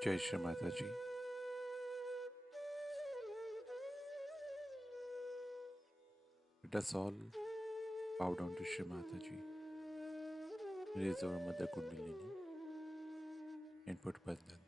Jai Shri Mataji. Let us all bow down to Shri Mataji, raise our Mother Kundalini and put Bandhan.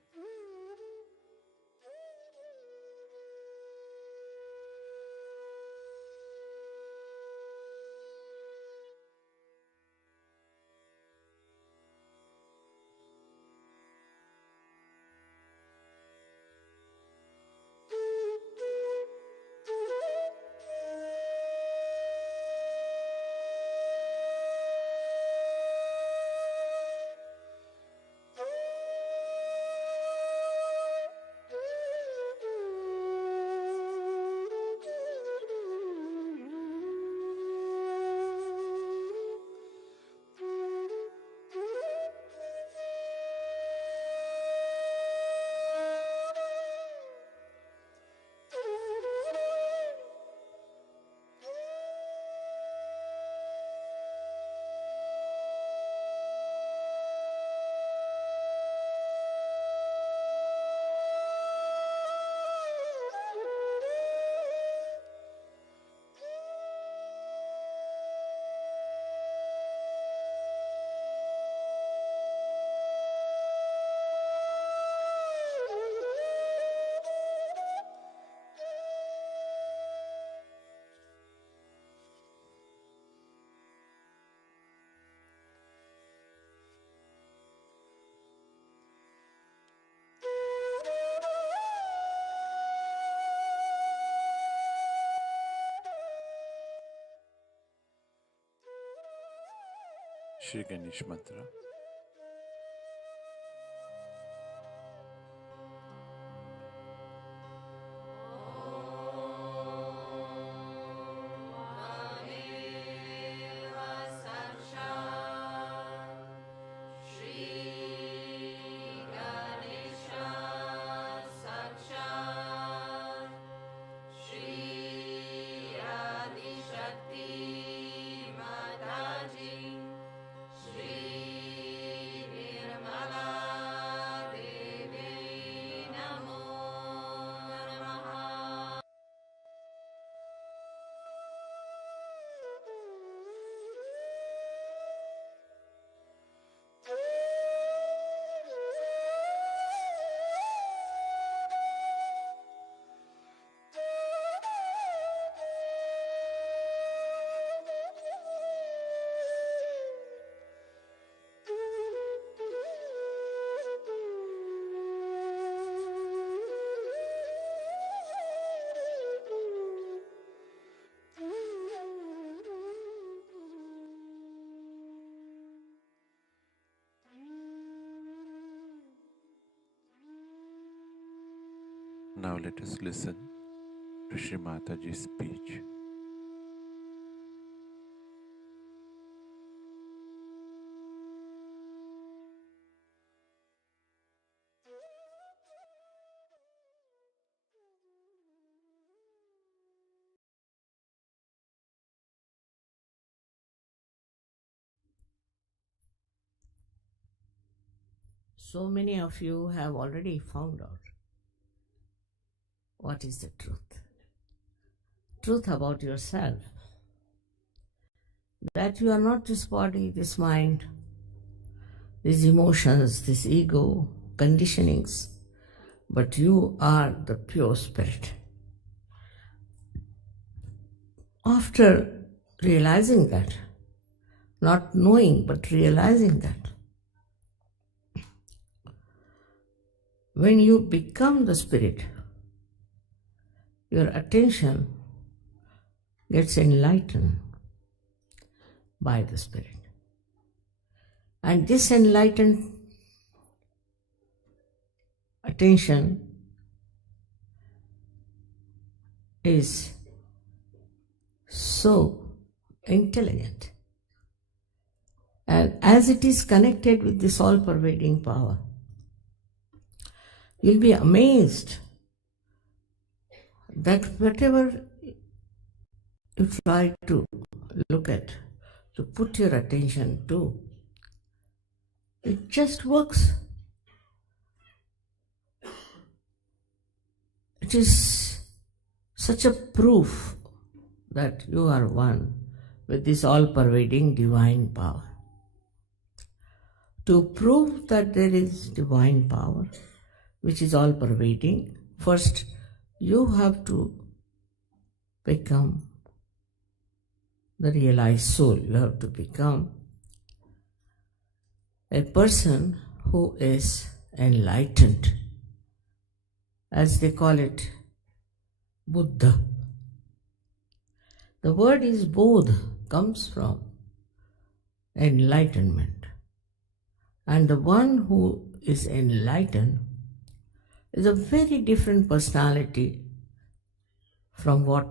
Shri Ganesh Mantra. Now let us listen to Shri Mataji's speech. So many of you have already found out what is the truth. Truth about yourself. That you are not this body, this mind, these emotions, this ego, conditionings, but you are the pure spirit. After realizing that, not knowing but realizing that, when you become the spirit, your attention gets enlightened by the spirit. And this enlightened attention is so intelligent. And as it is connected with this all-pervading power, you'll be amazed that whatever you try to look at, to put your attention to, it just works. which is such a proof that you are one with this all-pervading divine power. To prove that there is divine power, which is all-pervading, first you have to become the realized soul. You have to become a person who is enlightened, as they call it, Buddha. The word is bodh, comes from enlightenment. And the one who is enlightened is a very different personality from what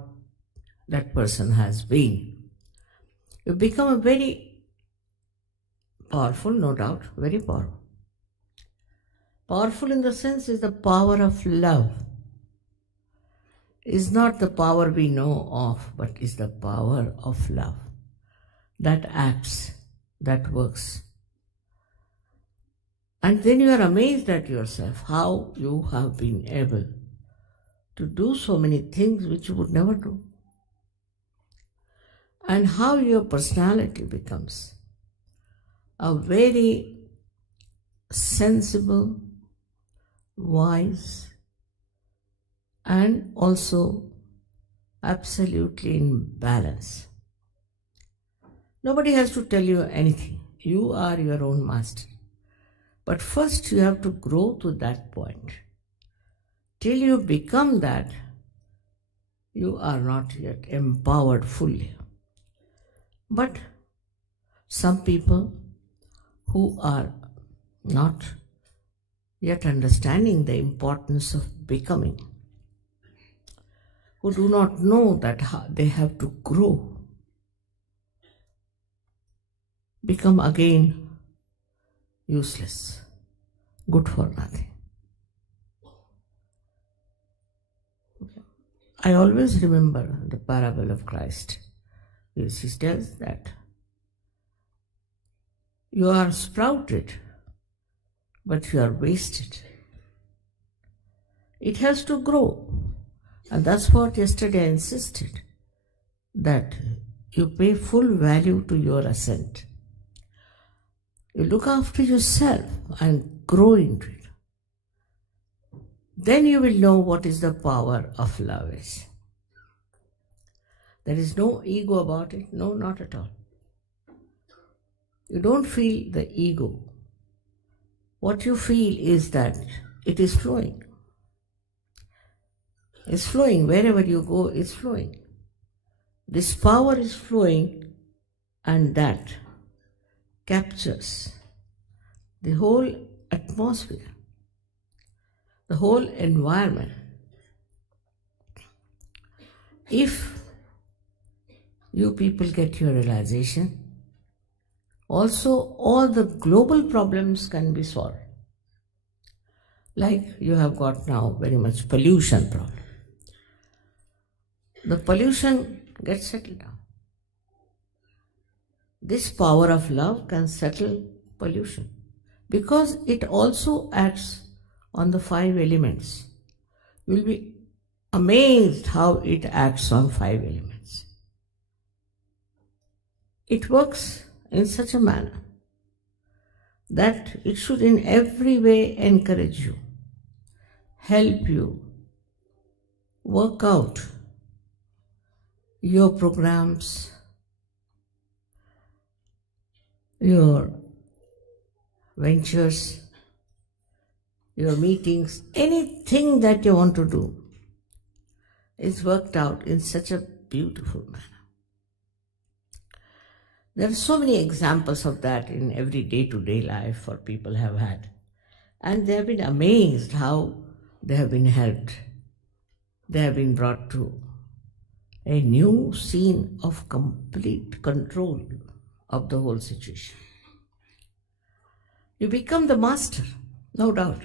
that person has been. You become a very powerful, no doubt, very powerful. Powerful in the sense is the power of love. Is not the power we know of, but is the power of love that acts, that works. And then you are amazed at yourself how you have been able to do so many things which you would never do. And how your personality becomes a very sensible, wise, and also absolutely in balance. Nobody has to tell you anything. You are your own master. But first you have to grow to that point. Till you become that, you are not yet empowered fully. But some people who are not yet understanding the importance of becoming, who do not know that they have to grow, become again useless, good for nothing. I always remember the parable of Christ. He tells that you are sprouted, but you are wasted. It has to grow. And that's what yesterday I insisted, that you pay full value to your ascent. You look after yourself and grow into it. Then you will know what is the power of love is. There is no ego about it. No, not at all. You don't feel the ego. What you feel is that it is flowing. It's flowing. Wherever you go, it's flowing. This power is flowing, and that captures the whole atmosphere, the whole environment. If you people get your realization, also all the global problems can be solved. Like you have got now very much pollution problem. The pollution gets settled down. This power of love can settle pollution because it also acts on the 5 elements. You will be amazed how it acts on 5 elements. It works in such a manner that it should in every way encourage you, help you work out your programs, your ventures, your meetings, anything that you want to do is worked out in such a beautiful manner. There are so many examples of that in every day-to-day life for people have had. And they have been amazed how they have been helped. They have been brought to a new scene of complete control of the whole situation. You become the master, no doubt.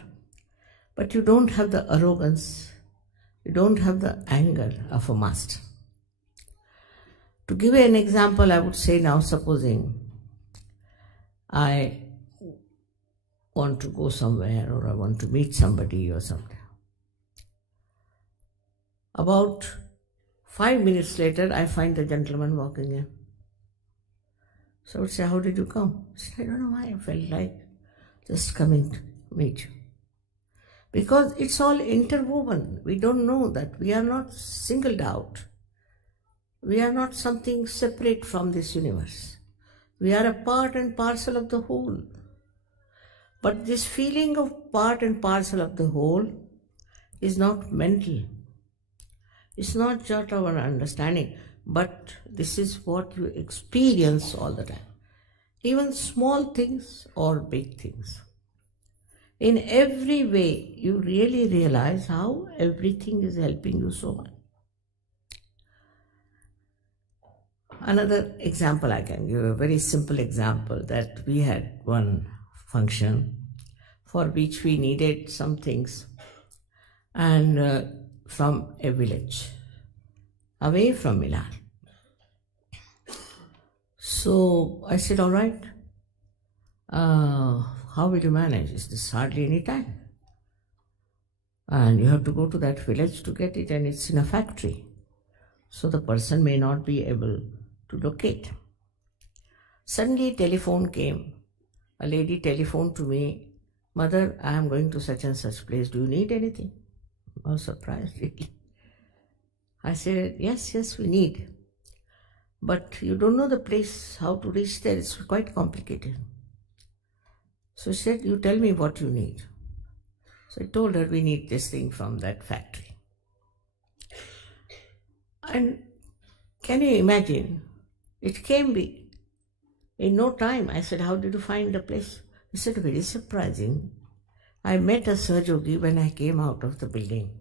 But you don't have the arrogance, you don't have the anger of a master. To give you an example, I would say now, supposing I want to go somewhere or I want to meet somebody or something. About 5 minutes later, I find the gentleman walking in. So I would say, how did you come? I said, I don't know why I felt like just coming to meet you. Because it's all interwoven. We don't know that. We are not singled out. We are not something separate from this universe. We are a part and parcel of the whole. But this feeling of part and parcel of the whole is not mental. It's not just our understanding, but this is what you experience all the time. Even small things or big things. In every way, you really realize how everything is helping you so much. Another example I can give, a very simple example, that we had one function for which we needed some things, and from a village away from Milan. So I said, all right, how will you manage? Is this hardly any time? And you have to go to that village to get it, and it's in a factory. So the person may not be able to locate. Suddenly telephone came. A lady telephoned to me, Mother, I am going to such and such place. Do you need anything? I was surprised, really. I said, yes, we need. But you don't know the place, how to reach there. It's quite complicated. So she said, you tell me what you need. So I told her we need this thing from that factory. And can you imagine? It came in no time. I said, how did you find the place? He said, very surprising. I met a Sahajogi when I came out of the building.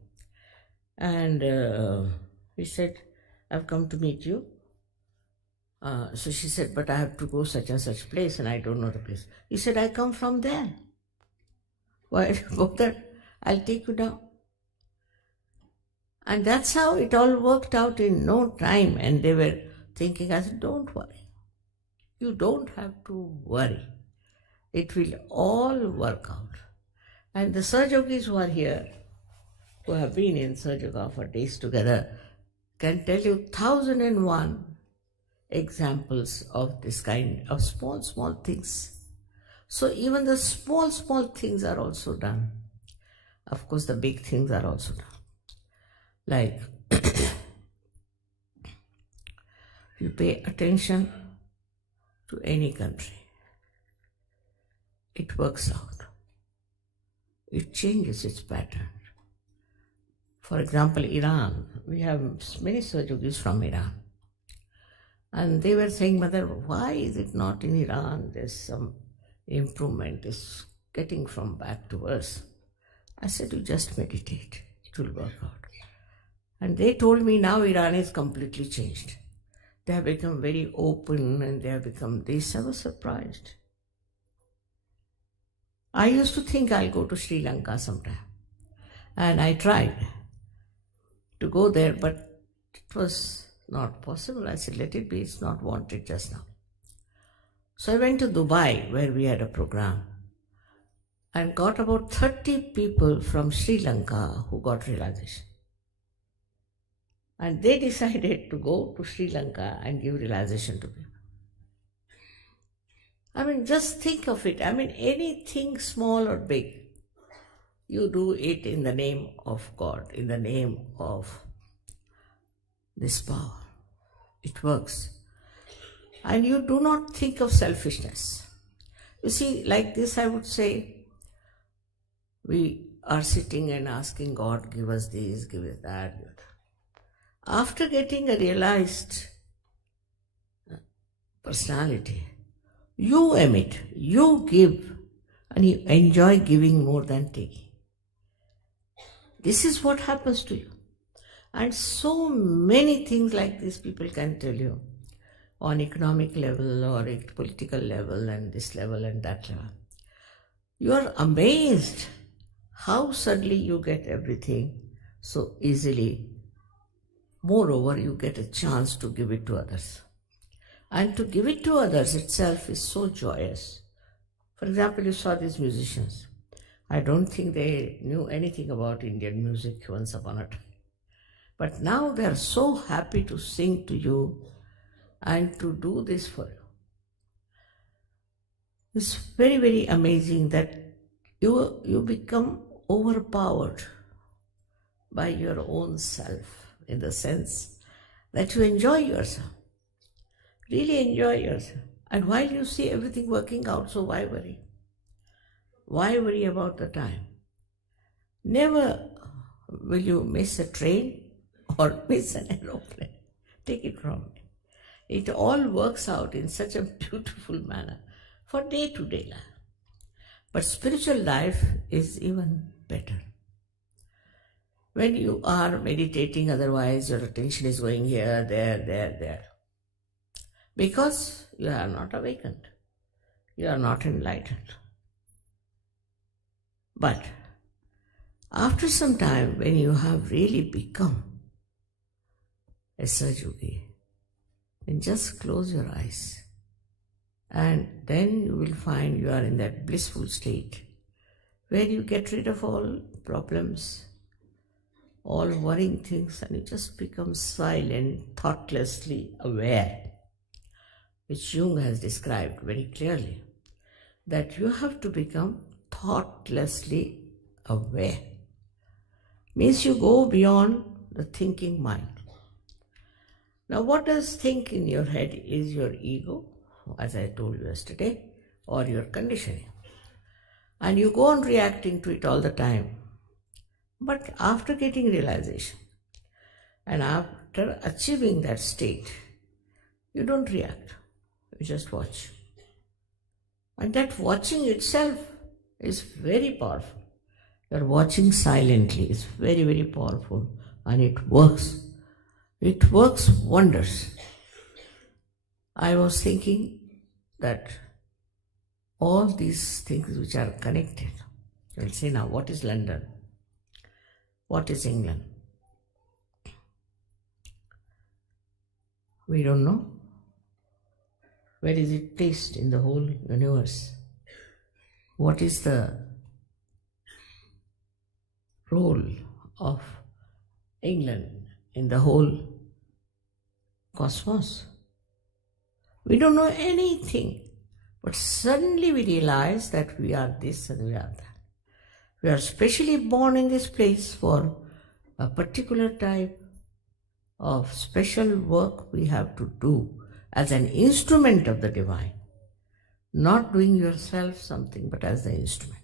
And he said, I've come to meet you. So she said, but I have to go such and such place and I don't know the place. He said, I come from there. Why go there? I'll take you down. And that's how it all worked out in no time. And they were thinking, I said, don't worry. You don't have to worry. It will all work out. And the Sahajogis who are here, who have been in Sahaja for days together, can tell you 1001 examples of this kind of small things. So even the small things are also done. Of course, the big things are also done. Like, you pay attention to any country, it works out. It changes its pattern. For example, Iran. We have many Sahajogis from Iran. And they were saying, Mother, why is it not in Iran? There's some improvement. It's getting from bad to worse. I said, you just meditate. It will work out. And they told me now Iran is completely changed. They have become very open and they have become this. I was surprised. I used to think I'll go to Sri Lanka sometime. And I tried to go there, but it was not possible. I said, let it be, it's not wanted just now. So I went to Dubai, where we had a program, and got about 30 people from Sri Lanka who got realization. And they decided to go to Sri Lanka and give realization to people. I mean, just think of it. I mean, anything small or big, you do it in the name of God, in the name of this power. It works. And you do not think of selfishness. You see, like this I would say, we are sitting and asking God, give us this, give us that. After getting a realized personality, you emit, you give, and you enjoy giving more than taking. This is what happens to you. And so many things like this people can tell you on economic level or political level and this level and that level. You are amazed how suddenly you get everything so easily. Moreover, you get a chance to give it to others. And to give it to others itself is so joyous. For example, you saw these musicians. I don't think they knew anything about Indian music once upon a time. But now they are so happy to sing to you and to do this for you. It's very, very amazing that you become overpowered by your own self, in the sense that you enjoy yourself, really enjoy yourself. And while you see everything working out, so why worry? Why worry about the time? Never will you miss a train or miss an aeroplane. Take it from me. It all works out in such a beautiful manner for day-to-day life. But spiritual life is even better. When you are meditating, otherwise your attention is going here, there. Because you are not awakened. You are not enlightened. But after some time, when you have really become a Sahaja-yogi, then just close your eyes. And then you will find you are in that blissful state where you get rid of all problems, all worrying things, and you just become silent, thoughtlessly aware, which Jung has described very clearly, that you have to become thoughtlessly aware. Means you go beyond the thinking mind. Now what does think in your head is your ego, as I told you yesterday, or your conditioning. And you go on reacting to it all the time. But after getting realization and after achieving that state, you don't react, you just watch. And that watching itself is very powerful. You're watching silently, it's very, very powerful, and it works. It works wonders. I was thinking that all these things which are connected, you'll say now, what is London? What is England? We don't know. Where is it placed in the whole universe? What is the role of England in the whole cosmos? We don't know anything, but suddenly we realize that we are this and we are that. We are specially born in this place for a particular type of special work we have to do as an instrument of the divine. Not doing yourself something, but as the instrument.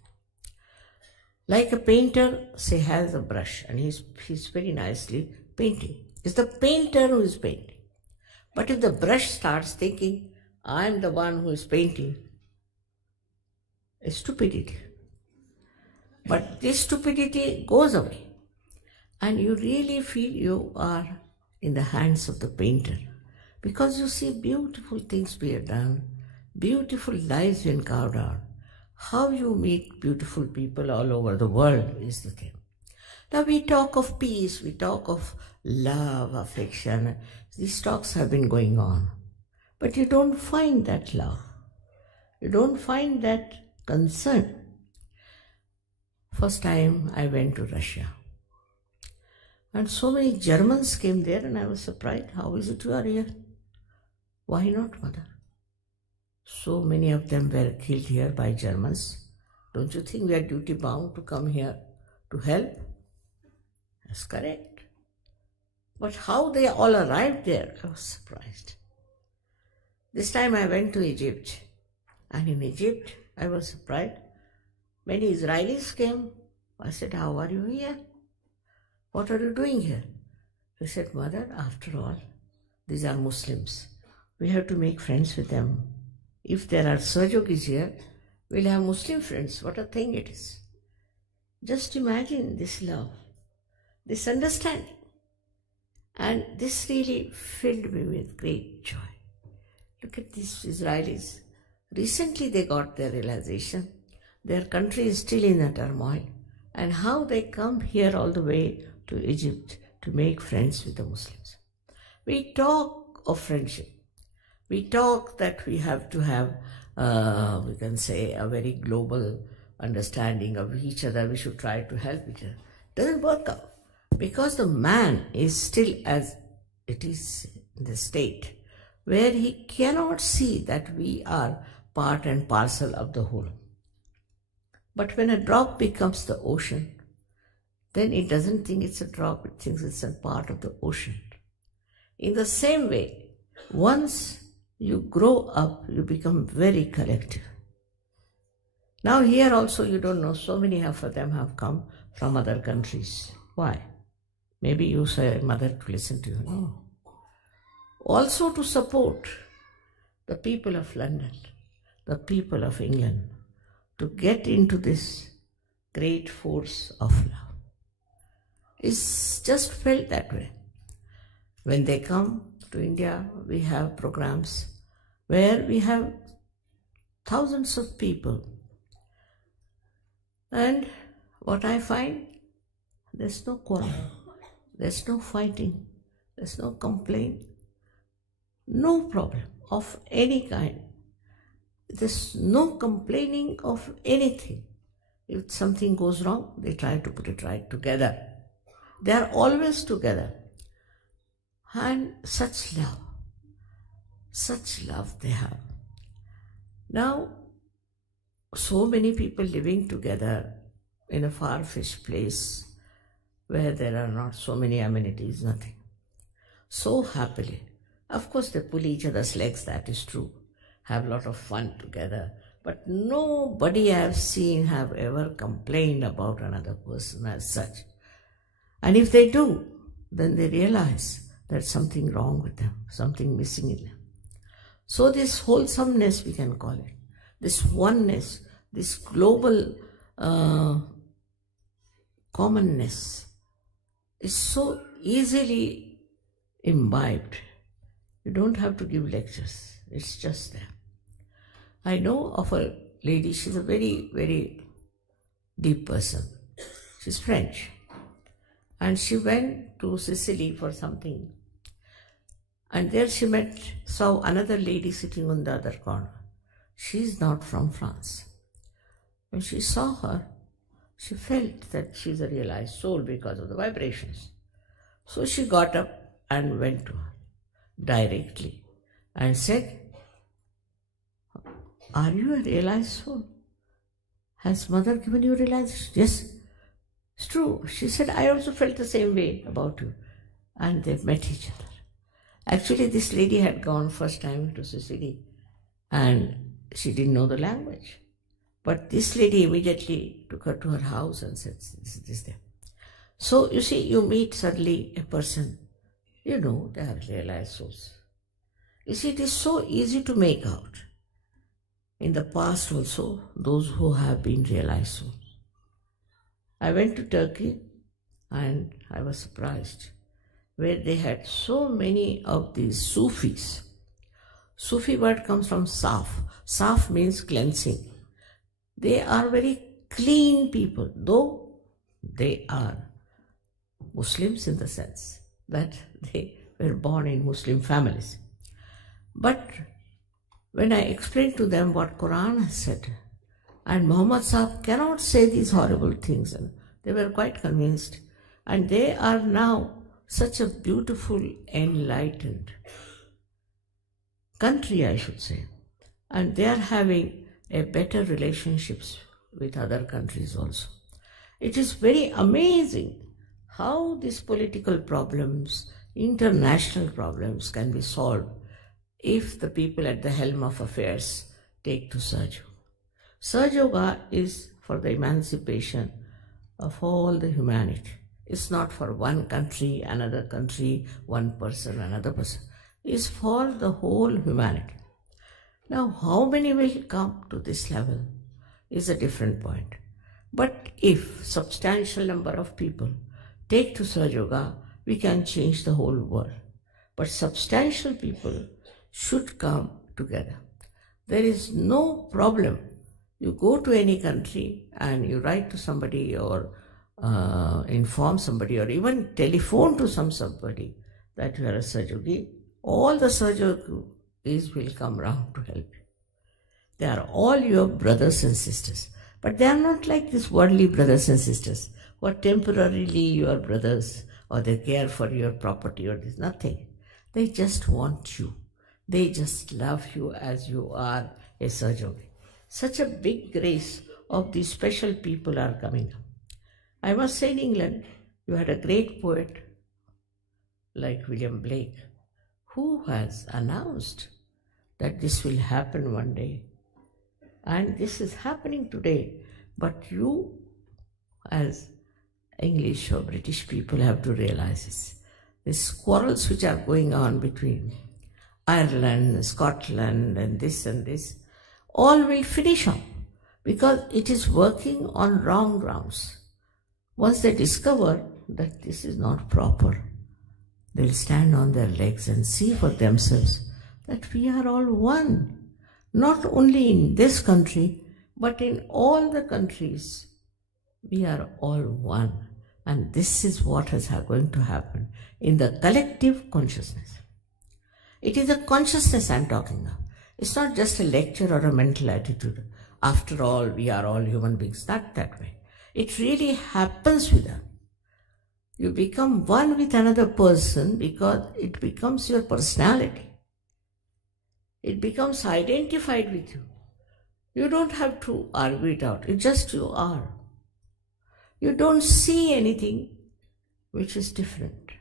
Like a painter, say, has a brush and he's very nicely painting. It's the painter who is painting. But if the brush starts thinking, I'm the one who is painting, it's stupidity. But this stupidity goes away and you really feel you are in the hands of the painter, because you see beautiful things being done, beautiful lives being carved out. How you meet beautiful people all over the world is the thing. Now we talk of peace, we talk of love, affection. These talks have been going on. But you don't find that love. You don't find that concern. First time I went to Russia. And so many Germans came there and I was surprised. How is it you are here? Why not, mother? So many of them were killed here by Germans. Don't you think we are duty bound to come here to help? That's correct. But how they all arrived there, I was surprised. This time I went to Egypt. And in Egypt, I was surprised. Many Israelis came. I said, how are you here? What are you doing here? They said, mother, after all, these are Muslims. We have to make friends with them. If there are Sahaja-yogis here, we'll have Muslim friends. What a thing it is. Just imagine this love, this understanding. And this really filled me with great joy. Look at these Israelis. Recently they got their realization. Their country is still in a turmoil. And how they come here all the way to Egypt to make friends with the Muslims. We talk of friendship. We talk that we have to have, we can say, a very global understanding of each other. We should try to help each other. Doesn't work out. because the man is still as it is in the state where he cannot see that we are part and parcel of the whole. But when a drop becomes the ocean, then it doesn't think it's a drop, it thinks it's a part of the ocean. In the same way, once you grow up, you become very collective. Now here also you don't know, so many of them have come from other countries. Why? Maybe you say mother to listen to you. No. Also to support the people of London, the people of England, to get into this great force of love. It's just felt that way. When they come to India, we have programs where we have thousands of people. And what I find, there's no quarrel, there's no fighting, there's no complaint, no problem of any kind. There's no complaining of anything. If something goes wrong, they try to put it right together. They are always together. And such love they have. Now, so many people living together in a far-fetched place where there are not so many amenities, nothing. So happily. Of course, they pull each other's legs, that is true. Have a lot of fun together. But nobody I have seen have ever complained about another person as such. And if they do, then they realize there's something wrong with them, something missing in them. So this wholesomeness, we can call it, this oneness, this global commonness is so easily imbibed. You don't have to give lectures, it's just there. I know of a lady, she's a very, very deep person. She's French. And she went to Sicily for something. And there she saw another lady sitting on the other corner. She's not from France. When she saw her, she felt that she's a realized soul because of the vibrations. So she got up and went to her directly and said, "Are you a realized soul? Has Mother given you realization?" "Yes, it's true." She said, "I also felt the same way about you." And they met each other. Actually, this lady had gone first time to Sicily and she didn't know the language. But this lady immediately took her to her house and said, this there. So you see, you meet suddenly a person, you know they are realized souls. You see, it is so easy to make out. In the past also, those who have been realized souls. I went to Turkey and I was surprised where they had so many of these Sufis. Sufi word comes from Saf. Saf means cleansing. They are very clean people, though they are Muslims in the sense that they were born in Muslim families. But when I explained to them what Quran has said, and Muhammad Sahib cannot say these horrible things, and they were quite convinced. And they are now such a beautiful, enlightened country, I should say. And they are having a better relationships with other countries also. It is very amazing how these political problems, international problems can be solved if the people at the helm of affairs take to Sahaja Yoga. Sahaja Yoga is for the emancipation of all the humanity. It's not for one country, another country, one person, another person. It's for the whole humanity. Now, how many will come to this level is a different point. But if substantial number of people take to Sahaja Yoga, we can change the whole world. But substantial people should come together. There is no problem. You go to any country and you write to somebody or inform somebody or even telephone to somebody that you are a Sahaja Yogi, all the Sahaja Yogis will come round to help you. They are all your brothers and sisters. But they are not like these worldly brothers and sisters or temporarily your brothers, or they care for your property, or there's nothing. They just want you. They just love you as you are a Sahajogi. Such a big grace of these special people are coming up. I must say, in England, you had a great poet like William Blake, who has announced that this will happen one day. And this is happening today. But you, as English or British people, have to realize this. These quarrels which are going on between Ireland, Scotland, and this, all will finish up because it is working on wrong grounds. Once they discover that this is not proper, they'll stand on their legs and see for themselves that we are all one, not only in this country, but in all the countries. We are all one. And this is what is going to happen in the collective consciousness. It is a consciousness I'm talking of. It's not just a lecture or a mental attitude. After all, we are all human beings. Not that way. It really happens with us. You become one with another person because it becomes your personality. It becomes identified with you. You don't have to argue it out. It's just you are. You don't see anything which is different.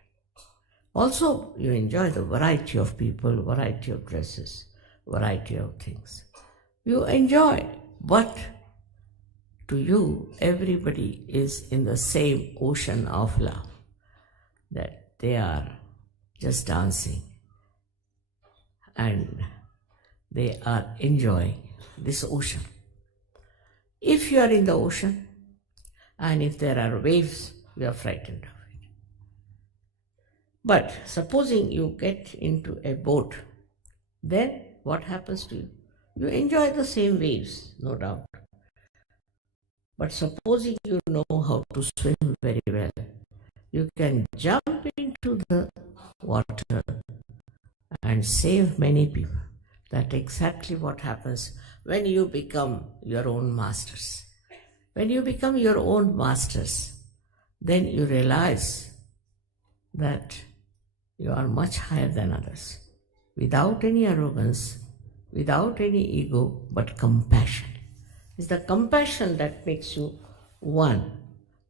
Also, you enjoy the variety of people, variety of dresses, variety of things. You enjoy, but to you, everybody is in the same ocean of love, that they are just dancing and they are enjoying this ocean. If you are in the ocean, and if there are waves, you are frightened of it. But supposing you get into a boat, then what happens to you? You enjoy the same waves, no doubt. But supposing you know how to swim very well, you can jump into the water and save many people. That's exactly what happens when you become your own masters. When you become your own masters, then you realize that you are much higher than others, without any arrogance, without any ego, but compassion. It's the compassion that makes you one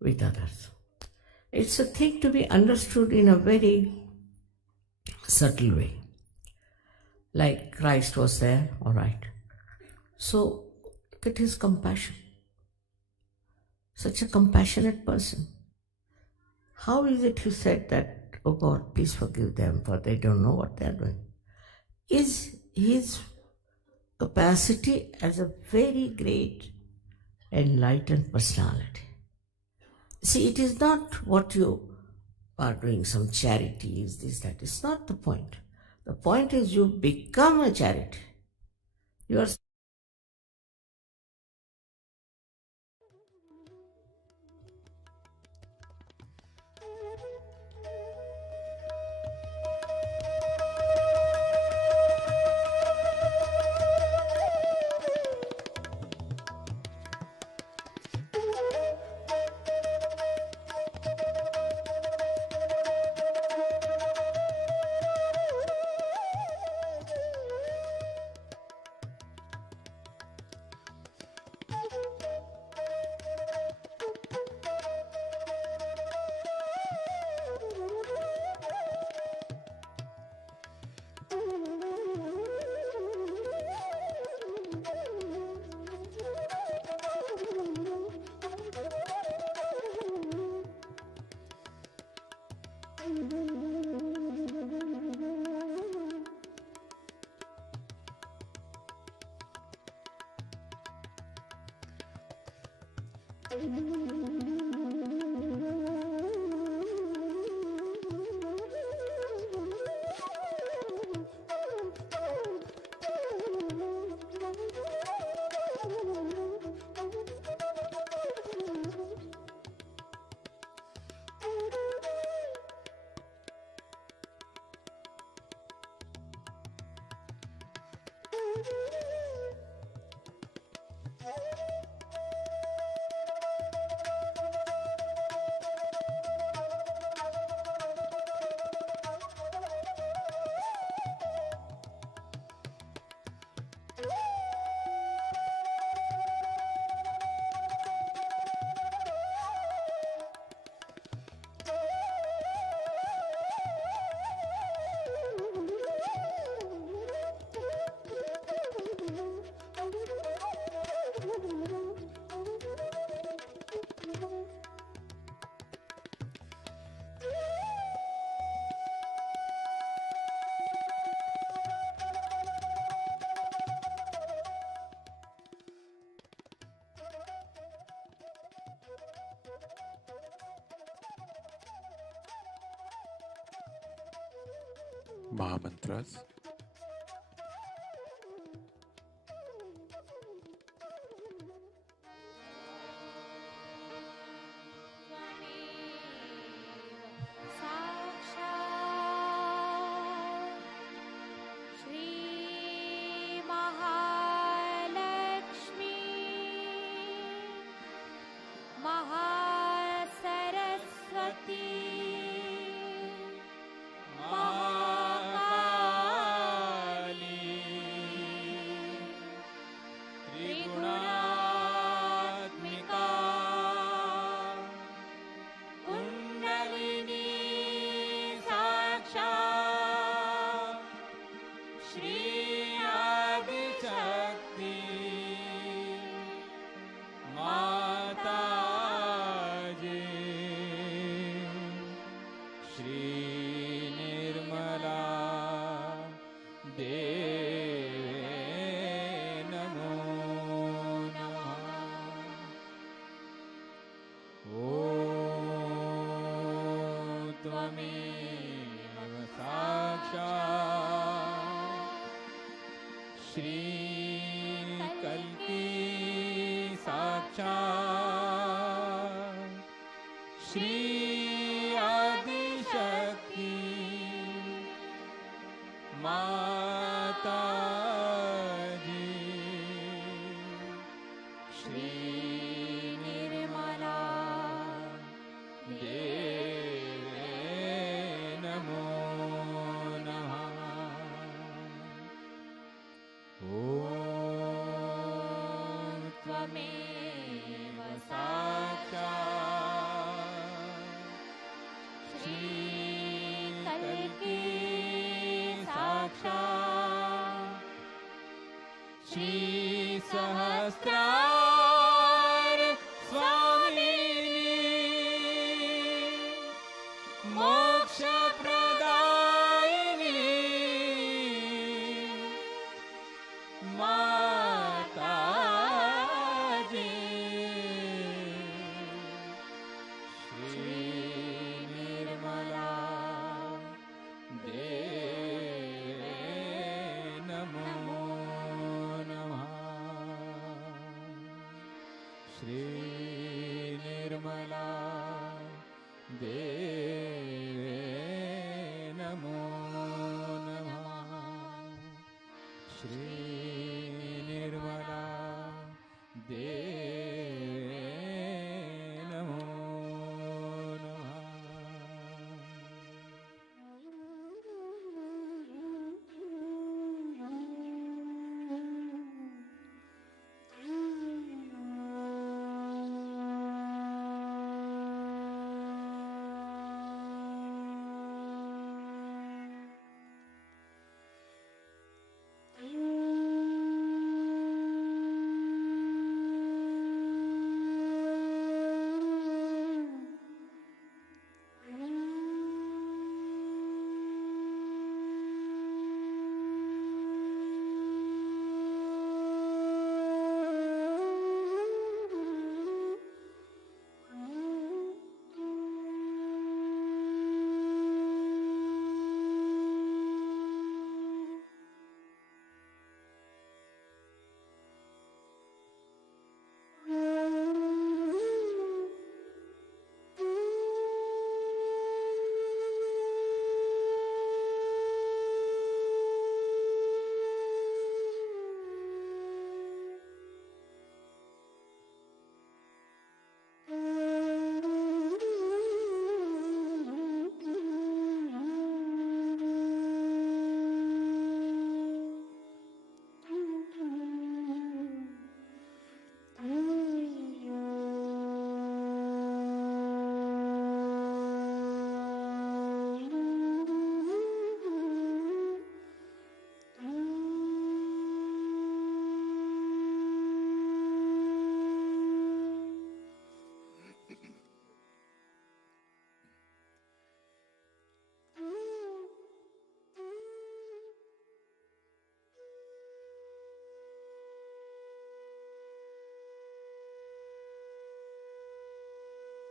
with others. It's a thing to be understood in a very subtle way. Like Christ was there, all right. So look at his compassion. Such a compassionate person. How is it he said that, oh God, please forgive them, for they don't know what they are doing? Is his capacity as a very great enlightened personality. See, it is not what you are doing, some charities, this, that. It's not the point. The point is you become a charity. You are Mahamantras.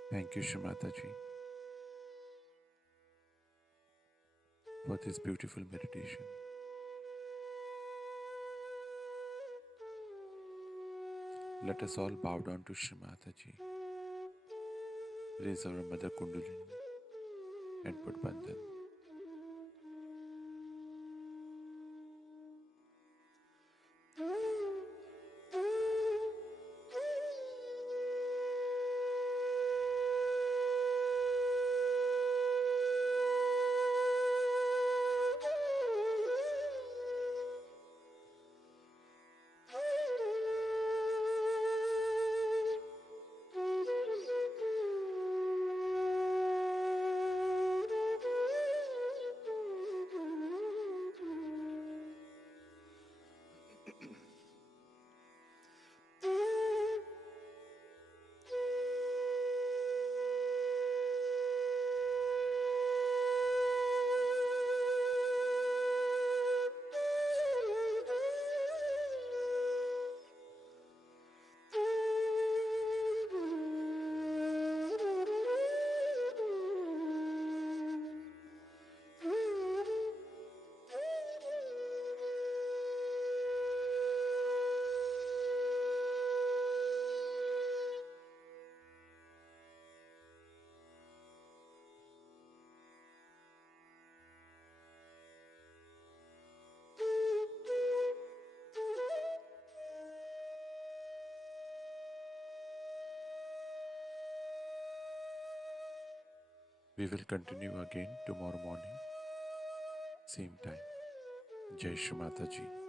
Thank you, Shimata ji. for this beautiful meditation. Let us all bow down to Shri Mataji, raise our Mother Kundalini and put Bandhan. We will continue again tomorrow morning, same time. Jai Shri Mataji.